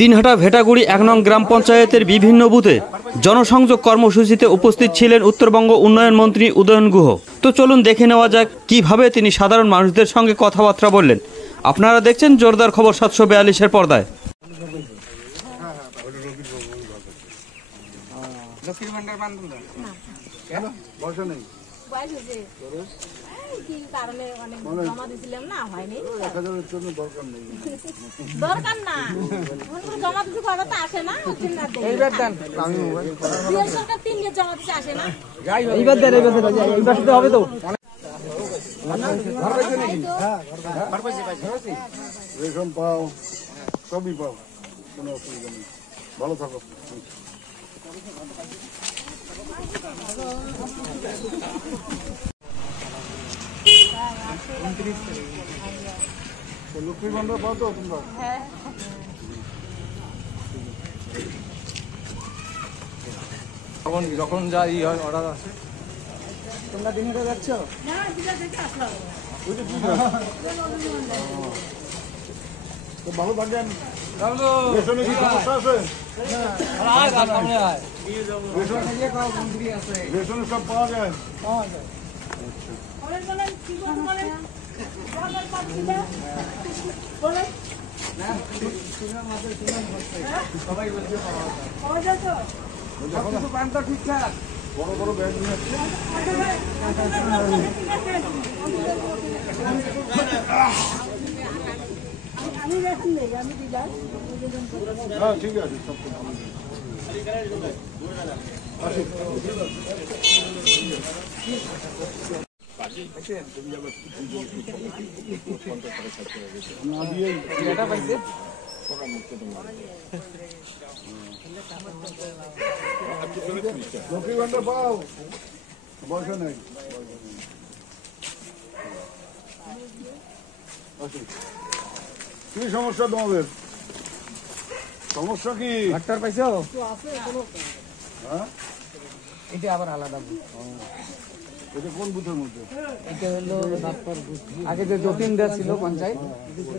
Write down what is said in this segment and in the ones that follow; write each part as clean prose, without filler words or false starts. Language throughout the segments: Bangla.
দিনহাটা ভেটাগুড়ি ১ নং গ্রাম পঞ্চায়েতের বিভিন্ন বুথে জনসংযোগ কর্মসূচিতে উপস্থিত ছিলেন উত্তরবঙ্গ উন্নয়ন মন্ত্রী উদয়ন গুহ। তো চলুন দেখে নেওয়া যাক কিভাবে তিনি সাধারণ মানুষদের সঙ্গে কথাবার্তা বললেন। আপনারা দেখছেন জোরদার খবর ৭৪২-এর পর্দায়। রেশন পাও, সবই পাও, কোনো অসুবিধা নেই। ভালো থাকো। লক্ষ্মী ভান্ডার পাও তো তোমরা? যখন যা ই হয় অর্ডার আছে। তোমরা দিনটা যাচ্ছ? তো ভালো থাকেন। রেশনে কি সমস্যা আছে? রেশনে সব পাওয়া যায়? সবাই বলছে ঠিকঠাক বড় বড় ব্যাগ নিয়ে আসছে। হ্যাঁ ঠিক আছে, সব তো ভালো। লক্ষ্মী ভান্ডার পাও, বয়সা নেই। কি সমস্যা তোমাদের? সমস্যা কি? ডাক্তার পাইছো? হ্যাঁ, এটা আবার আলাদা। এটা কোন বুথের মধ্যে? এটা হলো আগে যে যতীন দা ছিল পঞ্চায়েত,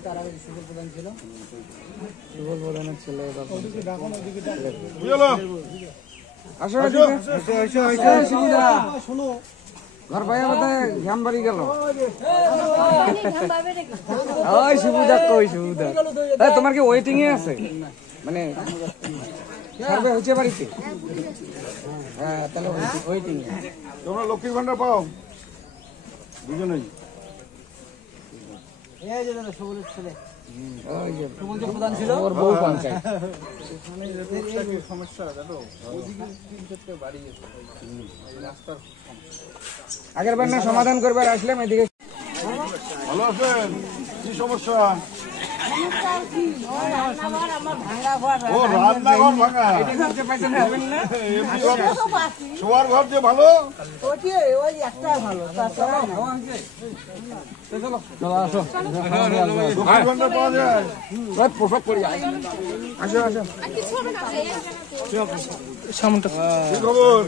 তার আগে সুবল প্রধান ছিল, সুবল প্রধানের ছেলে। ঘর ভাইয়া বোধহয় ঘাম বাড়ি গেল। ওই সুবিধা কই সুবিধা, তোমার কি ওয়েটিং এ আছে? মানে সার্ভে হচ্ছে বাড়িতে? হ্যাঁ, তাহলে ওয়েটিং এ। তোমরা লক্ষ্মী ভান্ডার পাও দুজনেই? প্রধান ছিল ওর বউ পঞ্চায়েত। আগের বার না সমাধান করবার আসলাম এদিকে। ভালো আছেন? কি সমস্যা? ও রান্নাঘর ভাঙা, শোয়ার ঘর যে ভালো। পাওয়া যায়? পোশাক পরে যায়। আসো আসো, কি খবর?